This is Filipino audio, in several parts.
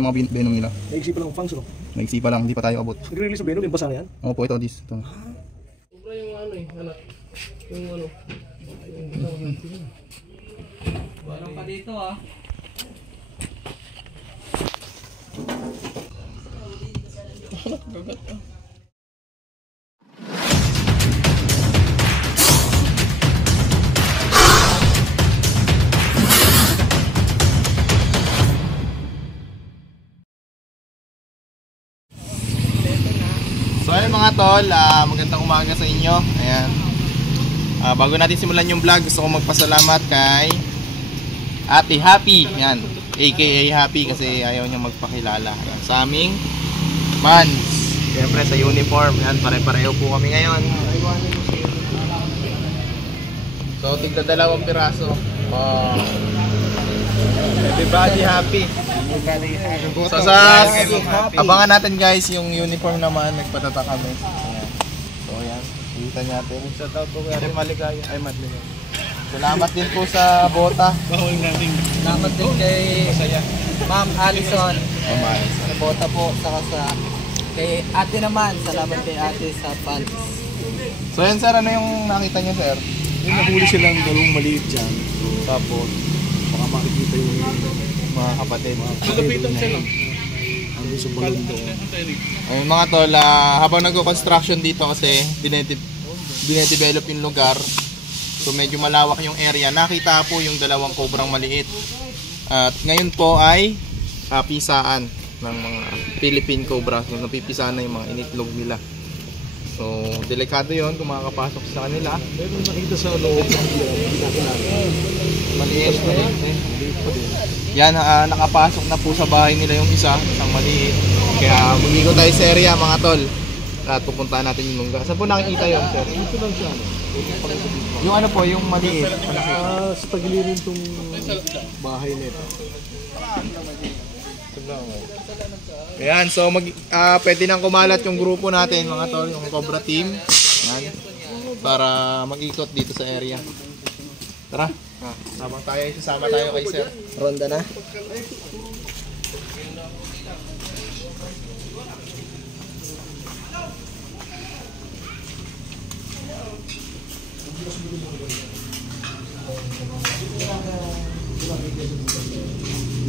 yung mga venom nila. Naigsi pa lang ang fangs, no? Naigsi pa lang, hindi pa tayo abot. Nagre-release ng venom, yung basa na yan? Oo po, ito, this. Ito. Sobra yung ano eh, anak. Yung ano. Walang pa dito ah. Gagat ah. So ayun mga tol, magandang umaga sa inyo. Ayan. Bago natin simulan yung vlog, gusto ko magpasalamat kay Ate Happy. Yan, aka Happy kasi ayaw niya magpakilala. Ayan, sa aming Mans. Siyempre sa uniform. Yan, pare-pareho po kami ngayon. So tigda 2 piraso. Everybody happy. So sa abangan natin guys yung uniform naman, nagpatata kami. Ayan. So yan, kita natin. Shout out po kay Ate Maligaya. Ay Maligaya. Salamat din po sa bota. Bawal natin. Salamat din kay Ma'am Alison. Sa bota po, saka sa kay ate naman. Salamat kay ate sa pants. So yan sir, ano yung nakita niyo sir? Yung nahuli silang dalawang maliit dyan. Tapos, baka makikita yung Mga kapatid. Malapitan sila. andun sa balon doon. Ayun mga tol, habang nagko-construction dito kasi dinedevelop yung lugar. So medyo malawak yung area. Nakita po yung 2 kobrang maliit. At ngayon po ay pisaan ng mga Philippine cobra. So napipisaan na yung mga initlog nila. So delikado yon kung makakapasok sa kanila. Pero nakita sa loob ng Maliit pa din. Yan, nakapasok na po sa bahay nila yung isang maliit. Kaya mag-ikot tayo sa area mga tol. At pupuntahan natin yung lungga. Saan po nakikita yun sir? Dito lang siya, no? Yung ano po, yung maliit. Sa tagilirin itong bahay nito. Ayan, so pwede nang kumalat yung grupo natin mga tol, yung Cobra team. Ayan, para mag-ikot dito sa area. Tara, sabang tayo, sasama tayo kay sir. Ronda na.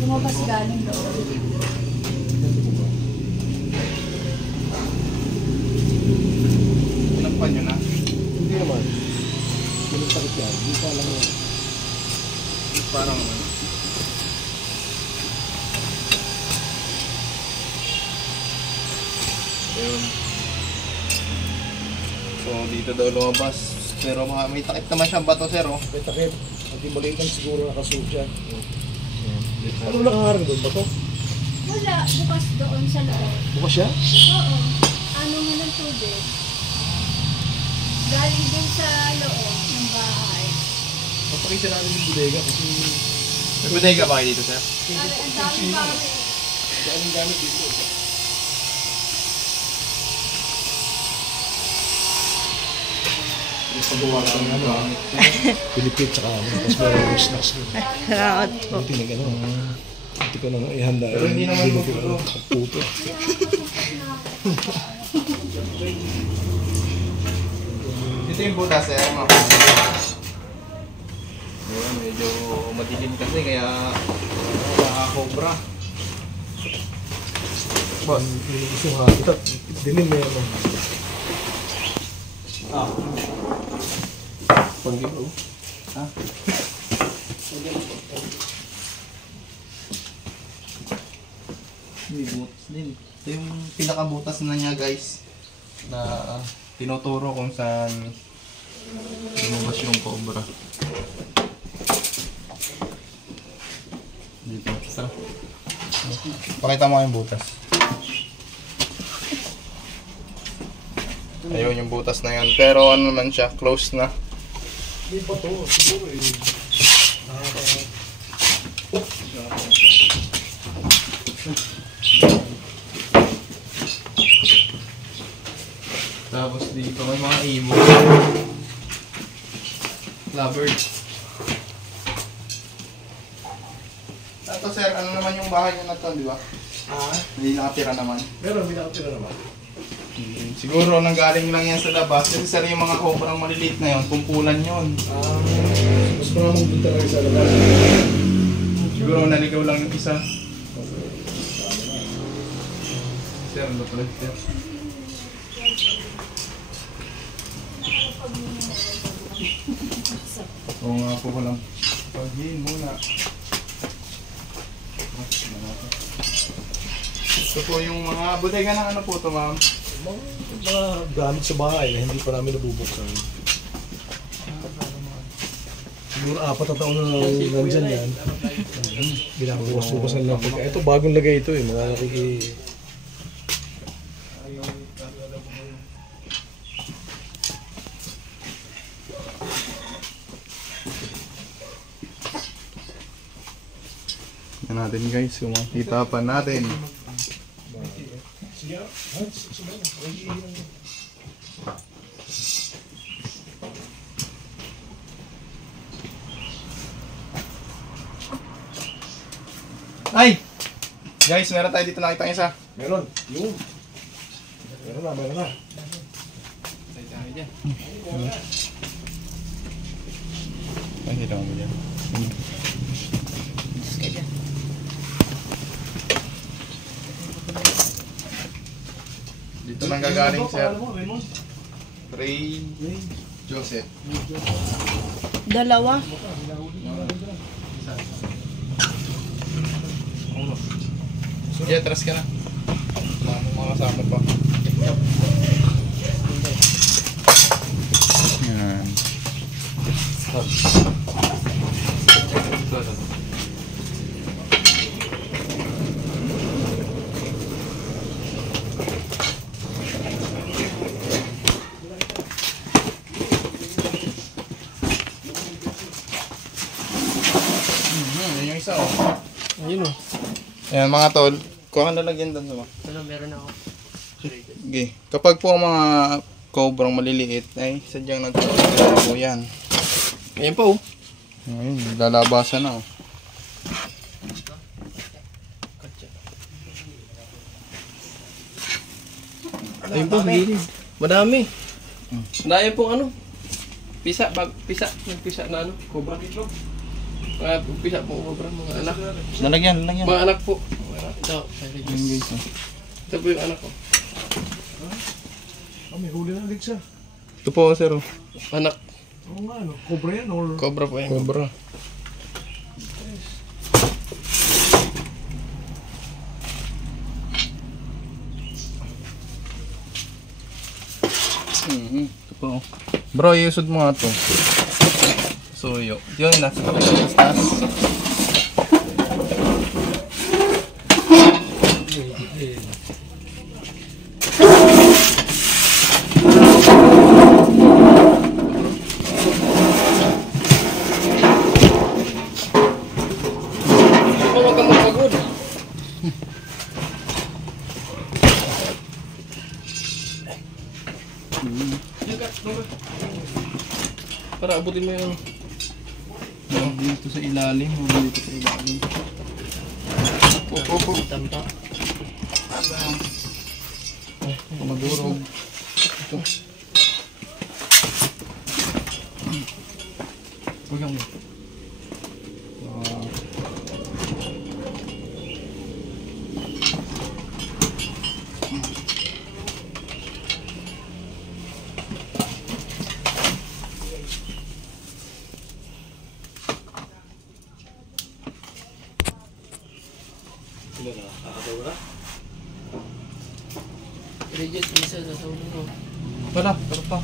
Lumabas galing doon. Tinakpan nyo na? Hindi naman. Pinagtakit yan. Hindi pa alam yan. Parang ayun. So dito daw lumabas. Pero may takip naman siyang bato sir oh. May takip. Hindi maliitan siguro nakasuot siya. Ano nakaharang doon ba to? Wala, bukas doon sa loob. Bukas siya? Oo. Ano nga ng tubig? Galing din sa loob ng bahay. Papakita namin yung bodega kasi May bodega ba kayo dito sir? Pare, ang daming bahay. daming gamit dito. Yung pagawa ka ng ano, Pilipit tsaka ano, tapos meron yung snacks doon. Salamat po. Buti na gano'n. Buti ko nang ihanda. Pero hindi naman mo puto. puto. Dito yung butas sir. Ayun, medyo madilim kasi kaya nakakobra. Boss. Gusto nga. Ito, dilim na yan. Panggilo. Ha? May butas din. Ito yung pinakabutas na niya guys. Na tinuturo kung saan lumabas yung cobra. Dito. Tara. Pakita mo yung butas. Ayun yung butas na yan. Pero ano naman siya, close na. Hindi pa to. Siguro eh. Tapos dito may mga ibon. Lovebird. Ito sir, ano naman yung bahay niyo na to, di ba? Hindi nakatira naman. Meron, may nakatira naman. Siguro nanggaling lang yan sa labas. Kasi sir, yung mga kobrang maliliit na yun, kumpulan yun. Mas maraming dito talaga sa labas. Siguro naligaw lang yung isa. Sir, ano pala sir? Oo nga po walang pag-in muna. Ito po yung mga bodega ng ano po ito, ma'am? Mga gamit sa bahay na hindi pa namin nabubuksan. Siguro 4 na taon na nandyan yan. Binabukas-bukasan lang pagka. Ito bagong lagay ito eh. Mga nakiki... Yan natin guys, yung makita pa natin. Ay! Guys, meron tayo dito nakita isa. Meron. Yun. Meron na, meron na. Ay, hindi lang mo dyan. Dito nang gagaling, sir. Ray Joseph. Dalawa. Sige, atras ka na. Mga kasama pa. Yan. Yan yung isa, oh. Ayun o. Ayan mga tol, kuha ka nalagyan doon sa mga. Ano, meron ako. Okay. Kapag po ang mga cobrang maliliit ay sadyang nagkakaroon po yan. Ayan po. Ayun, lalabasan na, oh. Ayun po, madami. Dahil po ano, pisa, nagpisa na ano, cobra. Mga pisa po, cobra, mga anak. Lalagyan. Mga anak po. Ito, Ayun guys, oh. ito po yung anak ko. May huli na ulit siya. Ito po, sir, oh. Anak, Oo nga, ano? Cobra yan or... cobra po yan. Cobra. Ito po, oh. Bro, iusod mo nga ito. Suyo. Yun, nasa taas. Huwag kang magpagod. Para abutin mo yung Dito sa ilalim. Dito sa ilalim. Opo. tamta. Madurog. Ito. Huwag mo. Legit, isa sa saulo mo. Wala, pero pa.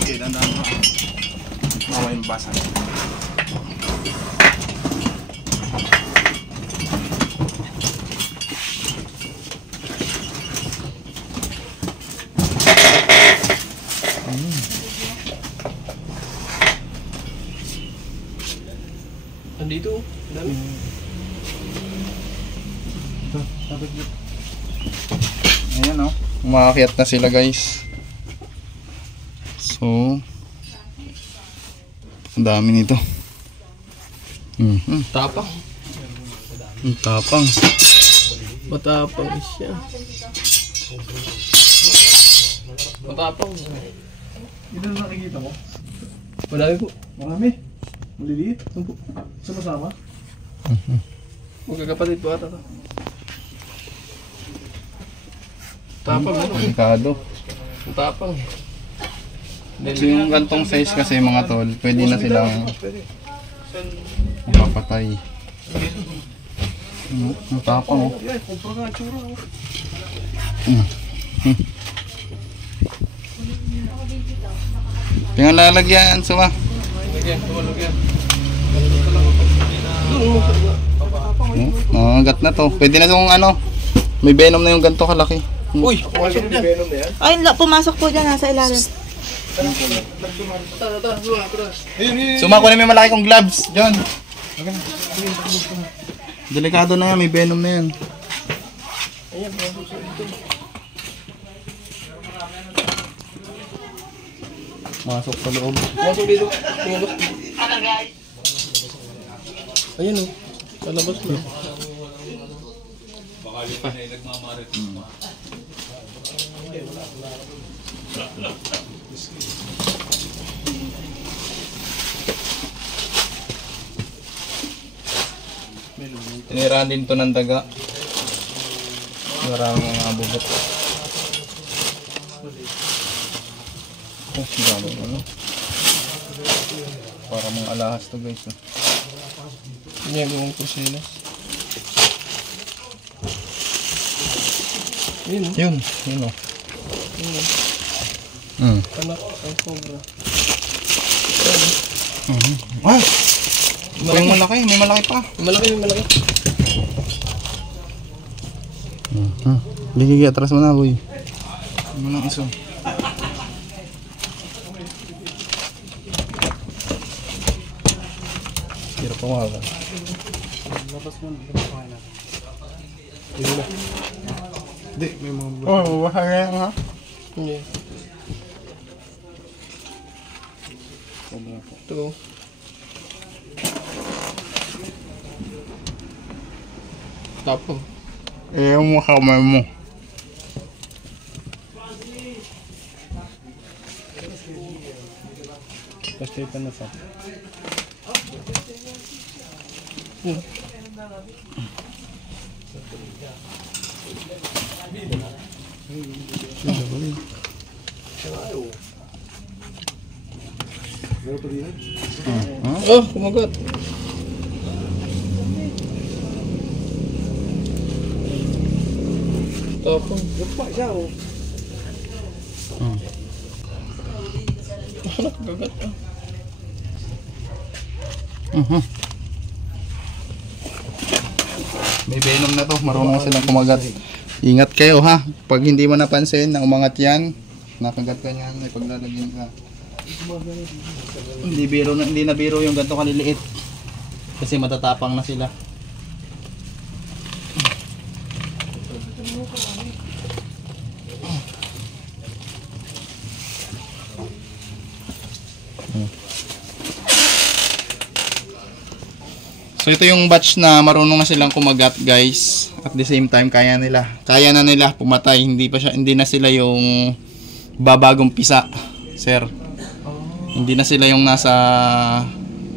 Okay, dandaan mo. Mawa yung basa. Andito, dami. Ayan, oh. Umaakyat na sila, guys. So, ang dami nito. Tapang. Ang tapang. Matapang siya. Matapang. Ilan na nakikita mo? Madami po. Marami. Maliliit. Sama-sama. Magkakapatid po ata to. Tapang ano? Delikado. Matapang. So yung gantong size kasi mga tol, pwede na silang mapapatay. Ang tapang oh. Yan, kumpra ka ang tsura. Tingnan lalagyan, suma. Lagyan, tumalagyan. Nangangagat na to. Pwede na itong ano, may venom na yung ganto kalaki. Uy! Pumasok dyan! Venom na yan. Ay, pumasok po dyan, nasa ilalim. Suma ko na may malaki kong gloves, John. Delikado na yan, may venom na yan. Masok sa loob. Pumasok dito. Pumasok. Ayan o. Lalabas na. Tinirahan din to ng daga. Maraming mga bubot. Oh, dami ano. Para mga alahas to guys. Oh. Yan yung kusilas. Yun o. Yun oh. Anak ang cobra. Ah! May malaki, may malaki pa. Malaki, malaki. Ligigi, atras mo na boy. Ano nang iso? Hirap pa mga. Hindi, may mga Oh, wahaya nga. Hindi. Ito. Tapos. Eh, yung mukha mo. Kasi ito na sa. Oh, kumagat. Tapos. Lupa siya oh. Gagat ah. May venom na to, marunong na silang kumagat. Ingat kayo ha, pag hindi mo napansin na umangat yan, nakagat ka niyan, may paglalagyan ka. Hindi na biro yung ganito kaliliit. Kasi matatapang na sila. So ito yung batch na marunong na silang kumagat guys. At the same time kaya na nila pumatay. Hindi na sila yung babagong pisa, sir. Hindi na sila yung nasa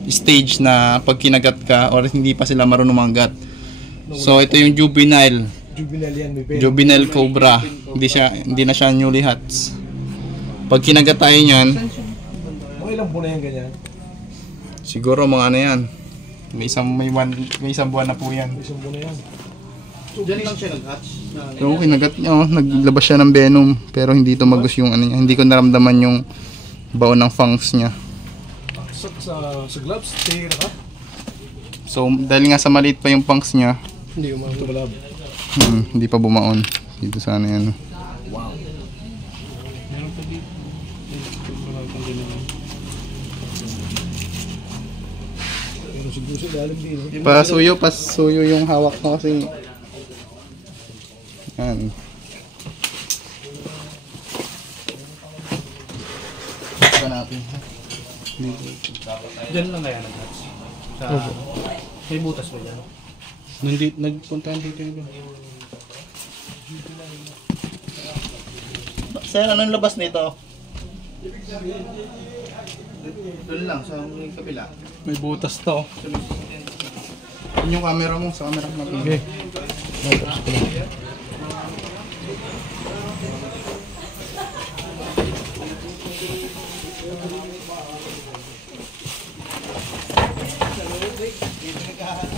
stage na pag kinagat ka or hindi pa sila marunong manggat. So ito yung juvenile. Juvenile yan, may venom. Juvenile cobra. Hindi na siya newly hatch. Pag kinagat tayo niyan, Mga ilang buwan na yan ganyan? siguro mga ano yan. May isang buwan na po yan. Isang buwan na yan. Diyan lang siya nag-hatch. So, kinagat niya, oh, naglabas siya ng venom. Pero hindi tumagos yung ano niya. Hindi ko naramdaman yung baon ng fangs niya. Sa gloves, tira ka? So, dahil nga sa maliit pa yung fangs niya, Hindi umabot. Ito malab. hindi pa bumaon. Dito sa ano yan. Pero siguro sa lalim din. Eh. Pasuyo yung hawak mo kasi. Yan. Ito natin. Diyan lang kaya nag-hatch? Sa... May butas ba yan? Nagpuntahan dito yun. Sir, anong labas nito? Doon lang, sa may kabila. May butas to. Yun yung camera mo, sa camera mo. Okay.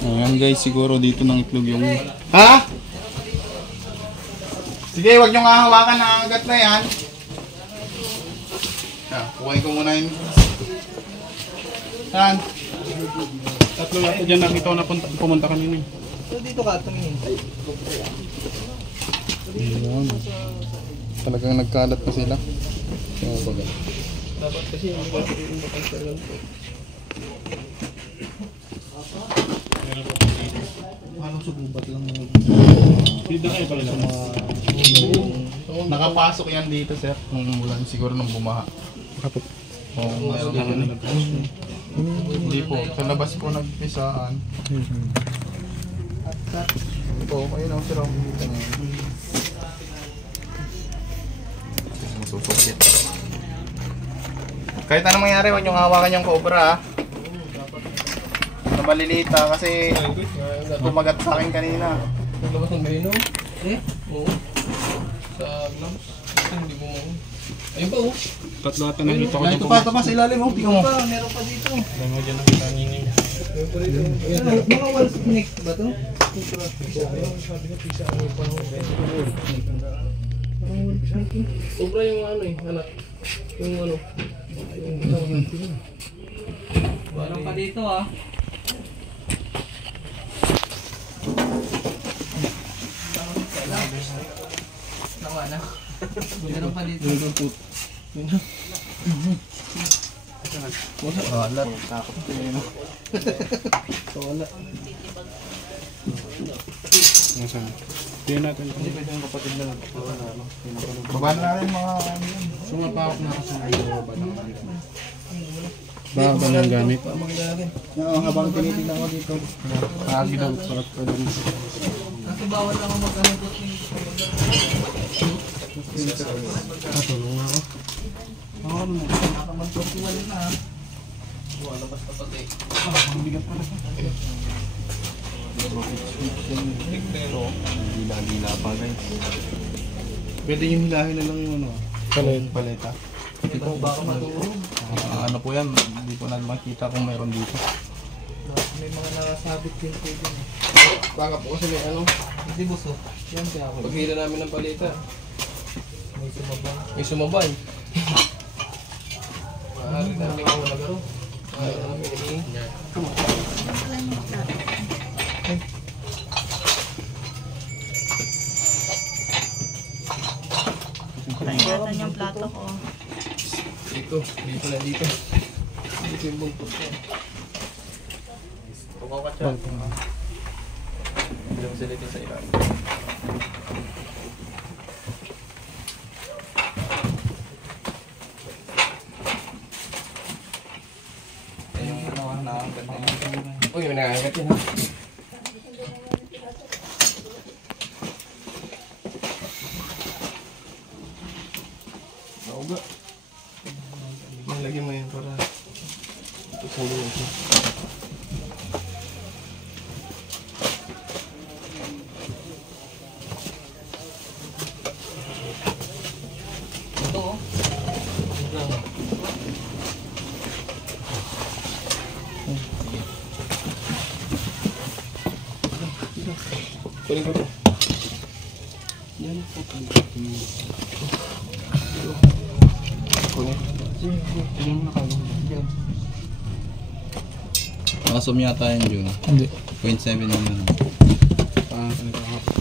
Ayan guys, siguro dito ng itlog yung... Ha? Sige, wag nyo nga hawakan ang agat na yan. Kuhain ko muna yun. Saan? Tatlo yata dyan nakita ko na pumunta kanina. Dito ka, tumingin. Ayan. Talagang nagkalat na sila. Dapat kasi hindi ko yung bakal sa lang po. Anong sugubat lang mo? Dito kayo pala sa mga... Nakapasok yan dito, sir. Nung ulan, siguro nung bumaha. Kapit. Oo, mayroon na Hindi po. Sa labas po nagpisaan. Ito, ayun ang sir. Masusukit. Kahit anong mangyari, huwag niyong hawakan yung cobra, ha? Na maliliit, ha? Kasi tumagat sa akin kanina. Naglabas ng veneno? Oo. Sa gloves? Hindi mo mo. Ayun pa oh. Tatlo ata nakita ko dyan. Ito pa sa ilalim, oh. Tingnan mo. Meron pa dito. Alam mo dyan nakita niyo. Mga wall snake ba to? Sobra yung ano eh, anak. Yung ano. Walang pa dito ah. Nakuha na. Meron pa dito. Wala. Wala. Nasaan? Tingnan natin. Baba na rin mga... Sumapawak na ako sa baba ng baba ng gamit. Oo, habang tinitingnan ko dito. Agi daw. Sarap ka daw. Kasi bawal lang ako magkahubot ng Tulong nga ako. Oo, ano mo? nakaman-21 na. Wala basta pati. Mabigat pala. Gila-gila pa guys. Pwede yung hilahin na lang yung ano. Paleta. Ito baka matulog. Ano po yan, hindi ko na makita kung mayroon dito. May mga nakasabit din po dyan. Baka po kasi may ano. Hindi buso. Yan kaya ako. Paghila namin ng palita. May sumabay. May sumabay. Maaari namin ako nagaro. Maaari namin ini. Naingatan yung plato ko. Dito. Dito na dito. Dito yung bungkot ko. Tukaw ka siya. Hindi mo sila sa ilalim. Yung nakakagat na yun. Uy, may nakakagat yun ha. Nauga. Malagyan mo yun para ito sa luwa siya. Ito oh. Kunin ko to. Yan po. Kunin. Tingnan mo na kayo. Nakasum yata yun, Jun. Hindi. 0.7 naman. Ano ka hapon?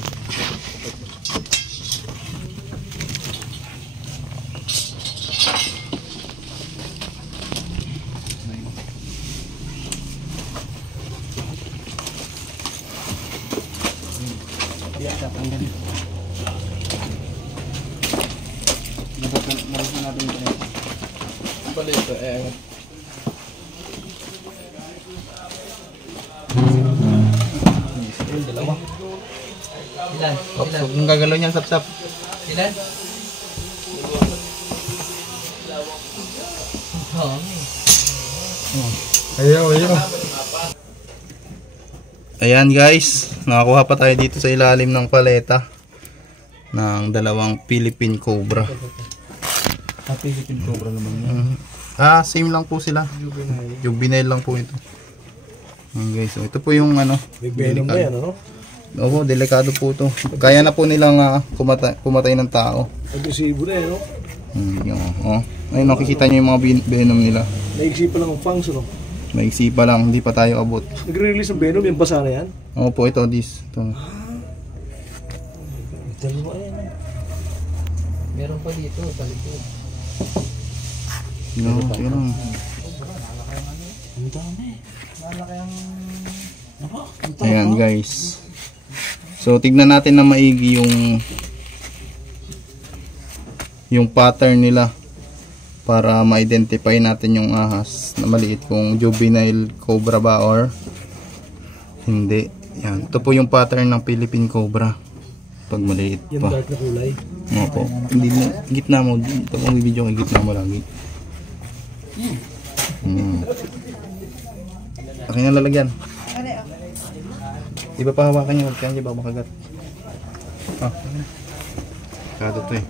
Nalagyan natin ito. Balito eh. Ilan? Ops, huwag mong gagalaw niyan, sap-sap. Ilan? Ayan guys, nakakuha pa tayo dito sa ilalim ng paleta ng dalawang Philippine Cobra. Philippine Cobra naman yan. Same lang po sila. Juvenile lang po ito. Ayan guys, so ito po yung ano. May venom na yan, ano? Oo, delikado po ito. Kaya na po nilang pumatay ng tao. Agresibo na yan, no? Ayun, nakikita nyo yung mga venom nila. Naigsipa lang ang fangs, no? Maiksi pa lang, hindi pa tayo abot. Nagre-release ng venom, yung basa na yan? Oo po, ito, this. Ito. Dalawa yan, no? Meron pa dito, talikod. Yun, yun. Ang dami. Ayan guys. So tignan natin na maigi yung pattern nila para ma-identify natin yung ahas na maliit kung juvenile cobra ba or hindi. Yan. Ito po yung pattern ng Philippine Cobra pag maliit Yung pa. dark na kulay. Opo. Hindi mo, gitna mo. Ito pong video kay gitna mo lagi. Akin na lalagyan. Di ba pahawakan niya? Huwag ka niya baka makagat. Kada to eh.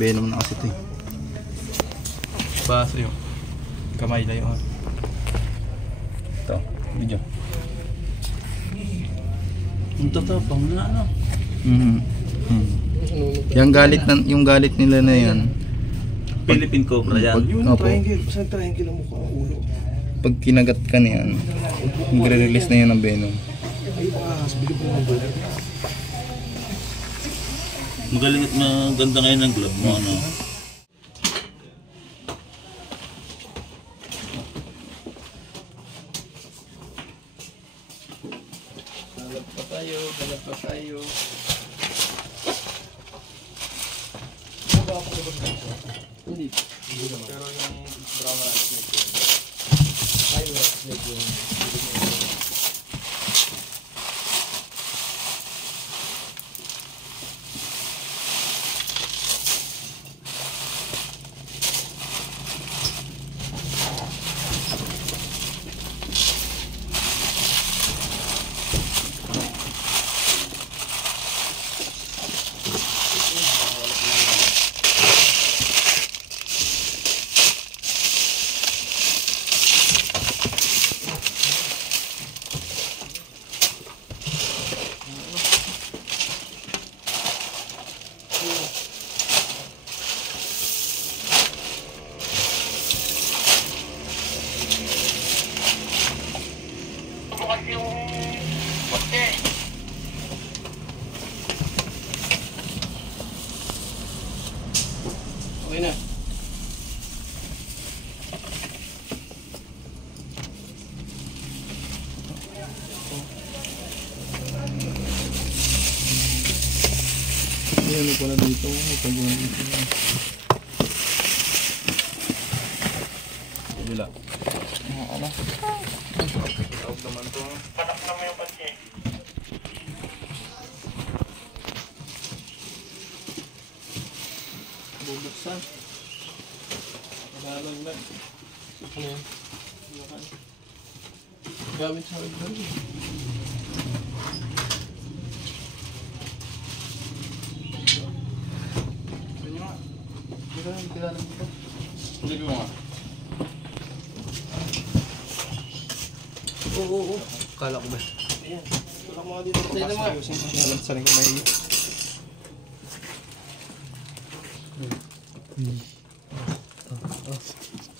Venom na kasi to eh. Baso yung kamay na yun. Ito, video. Ang tatapang na ano. Yung galit nila na yan. Philippine Cobra yan. Yung Opo. triangle, basta triangle ang mukha, ang ulo. Pag kinagat ka niyan, magre-release na yan ng venom. Ay, ahas, bigyan po ng venom. Magaling at maganda ngayon ang glove mo, ano. Galap pa tayo, galap pa tayo. Hindi. Pero yung drama snake yun. Tayo snake yun. Okay na. Ayan, pala dito. Bila. Ano? Tawag naman to. Patak naman yung pansi. Bubuksan. Nagalag na. Ano yan? Gamit sa hagdan. Hindi mo nga. Oo. Kala ko ba? Ayan, wala mga dito. Sa'yo naman. Alam sa rin ko may...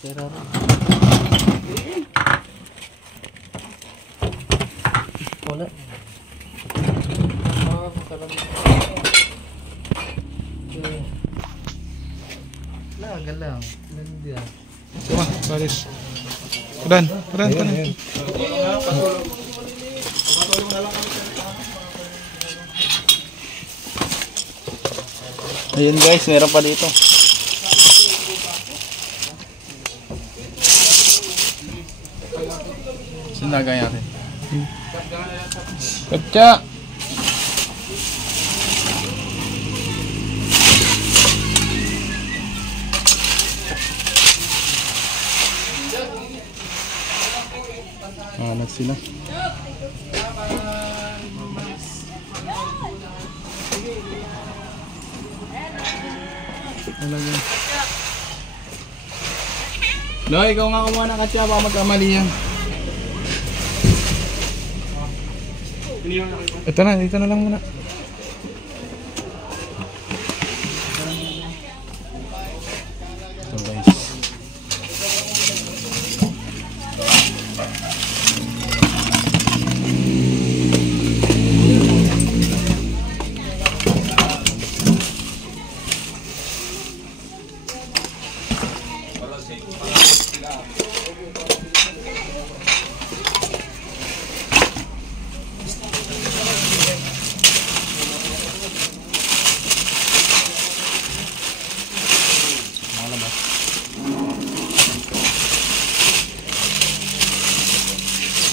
Sira rin. Wala. Galang. Ganda. Tama, balis. Kudan. Ayun guys, meron pa dito. Sinagay natin. Katsa! Hanap sila. Talaga. Lo, ikaw nga kumuha ng katsa, baka magkamali yan. Ito na, dito na lang muna. So guys.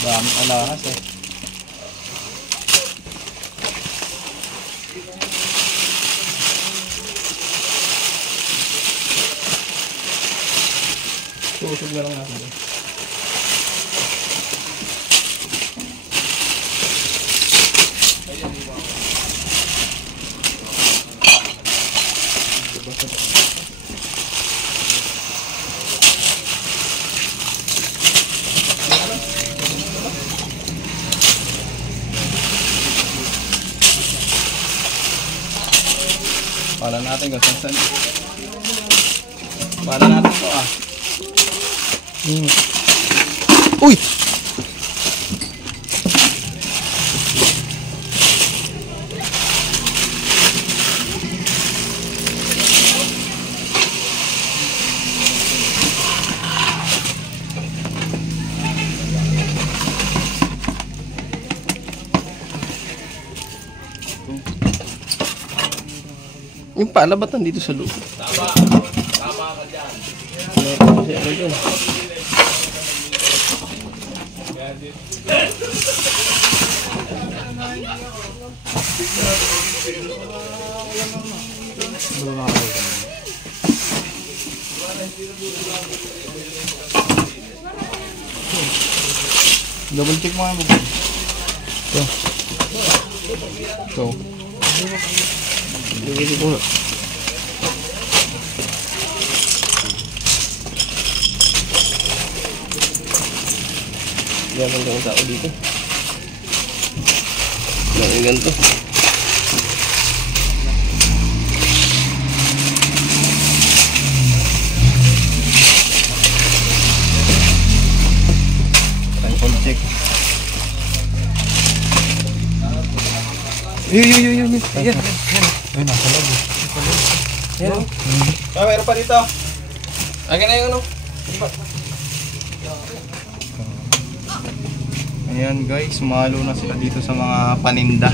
Dami alahas eh. Susog na lang natin. Pala natin kung saan. Pala natin to ah. Uy! Yung pala ba't nandito sa loob? Tama ka dyan. Kasi ano dyan? Double check mo nga mo. Ito. Ito. Lagay ko nga. Gaganda ang tao dito. Ang ganito. Double check. Yun. Ayan. Ay, nasa loob. Yan. Meron pa dito. Akin na yung ano. Ayan guys, malo na sila dito sa mga paninda.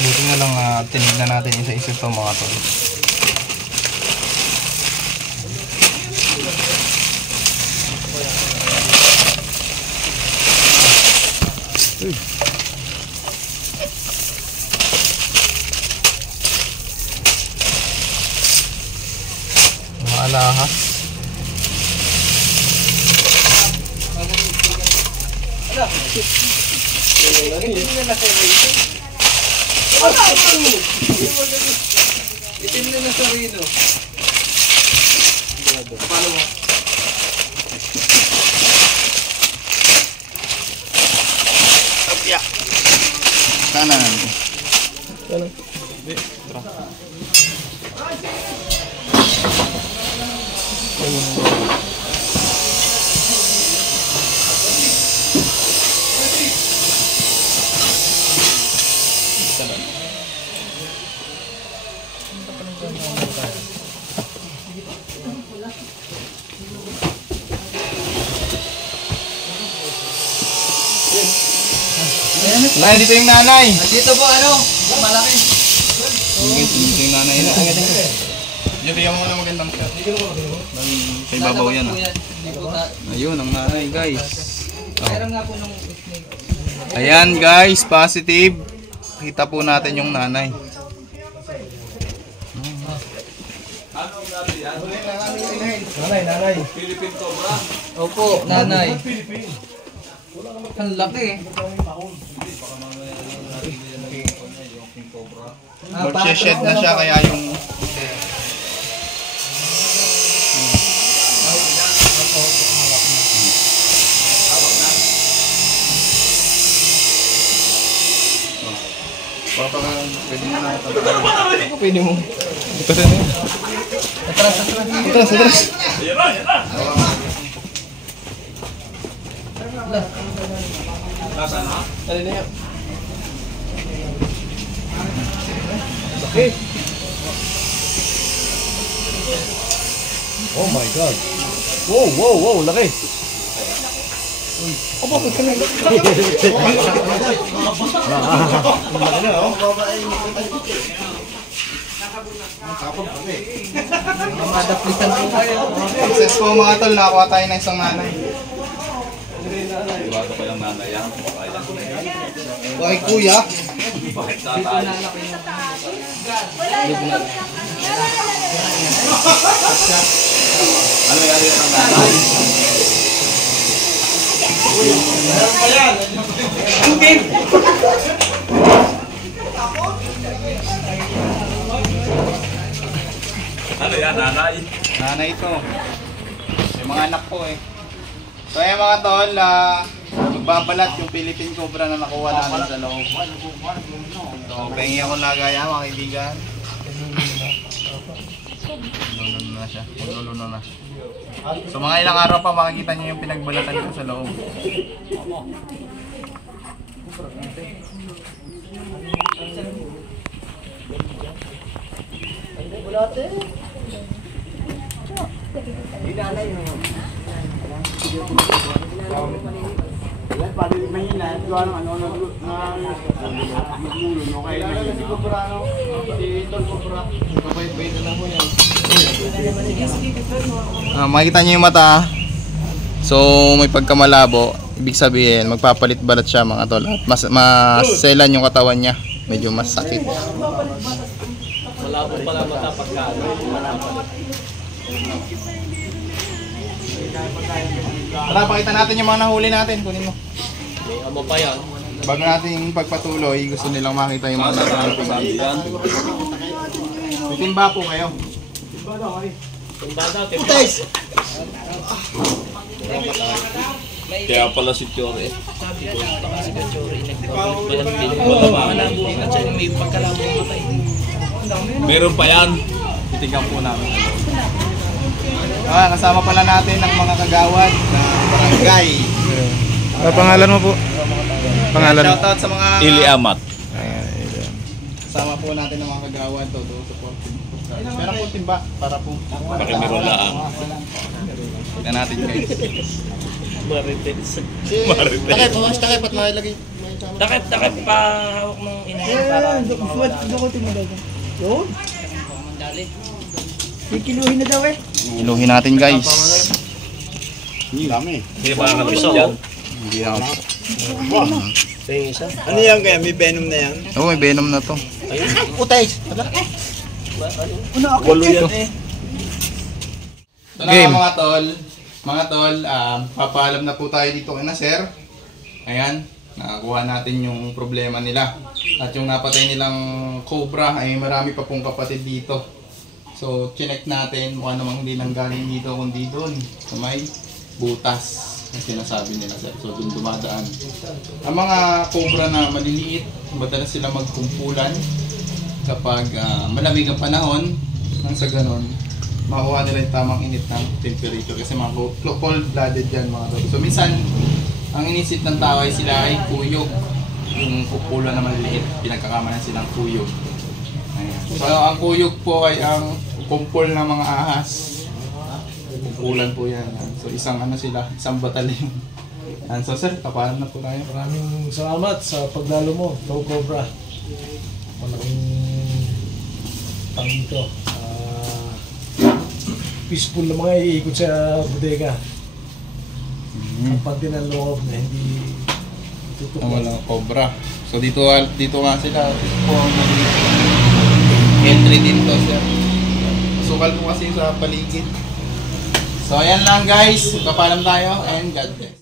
Buti na lang tinignan natin isa-isa ito mga tol. Mga alahas. Itim na sa rino. Paano mo? Kanan. Ano? Nay, dito yung nanay. Dito po ano, malaki. Dito yung nanay na. Diyan, bigyan mo na magandang shot. Sa ibabaw yan. Ayun, ang nanay guys. Meron nga po nung Ayan guys, positive. Kita po natin yung nanay. Nanay. Opo, nanay. Ang laki eh. Magshe-shed na siya kaya yung... Pwede mo na ito. Pwede mo. Ito rin yun. Atras. Dali na yan. Oh my God. Wow, laki. Madaplisan po kayo. Success po mga tol, nakakuha tayo ng isang nanay. Ay, kuya. Ano yan, nanay? Nanay ito. May mga anak po eh. So ayan mga tol, magbabalat yung Philippine Cobra na nakuha namin sa loob. So pahingi ako lagaya mga kaibigan. Luluno na siya. Luluno na. So mga ilang araw pa makikita niyo yung pinagbalatan ko sa loob. Makikita niyo yung mata. So may pagkamalabo, ibig sabihin magpapalit balat siya mga tol. At maselan yung katawan niya. Medyo mas sakit. Malabo pala mata pagka. Tara, pakita natin yung mga nahuli natin. Kunin mo. May amo pa yan. Bago natin pagpatuloy, gusto nilang makita yung mga nahuli. Titimba po kayo. Tumbada, Kaya pala si Chore. Meron pa yan. Titingnan po namin. Kasama pala natin ang mga kagawad ng barangay. Pangalan mo po? Pangalan. Shoutout sa mga... Ili Amat. Kasama po natin ang mga kagawad. Todo support. Meron po timba para po. Pakimiron lang. Tignan natin guys. Marites. Takip at mailagay. Takip pa hawak ng inahin para hindi mawala. Iluhin natin guys. Hindi ba napiso? Hindi na ako. Ano yan kaya? May venom na yan? Oo, may venom na to. Walo yan eh. So na mga tol. Mga tol, papaalam na po tayo dito kay na sir. Ayan, nakakuha natin yung problema nila. At yung napatay nilang cobra ay marami pa pong kapatid dito. So, chinek natin kung ano mang hindi nanggaling dito kundi doon. So, may butas na sinasabi nila sir. So, doon dumadaan. Ang mga cobra na maliliit, madalas sila magkumpulan kapag malamig ang panahon. Nang sa ganon, makuha nila yung tamang init ng temperature kasi mga cold-blooded yan mga tol. So minsan, ang inisip ng tao ay sila ay kuyog. Yung kupulan na maliliit, pinagkakamalan silang kuyog. Ayan. So ang kuyog po ay ang kumpul ng mga ahas. Kumpulan po yan. So isang ano sila, isang batalyon. And so sir, kapalan na po tayo. Maraming salamat sa pagdalo mo, Low Cobra. Malaking tang ito. Peaceful na mga iikot sa bodega. Ang pati ng loob na hindi tutukan. Walang cobra. So dito nga sila. Ito po ang entry dito sir. Sukal po kasi sa paligid. So ayan lang guys, kapalam tayo and God bless.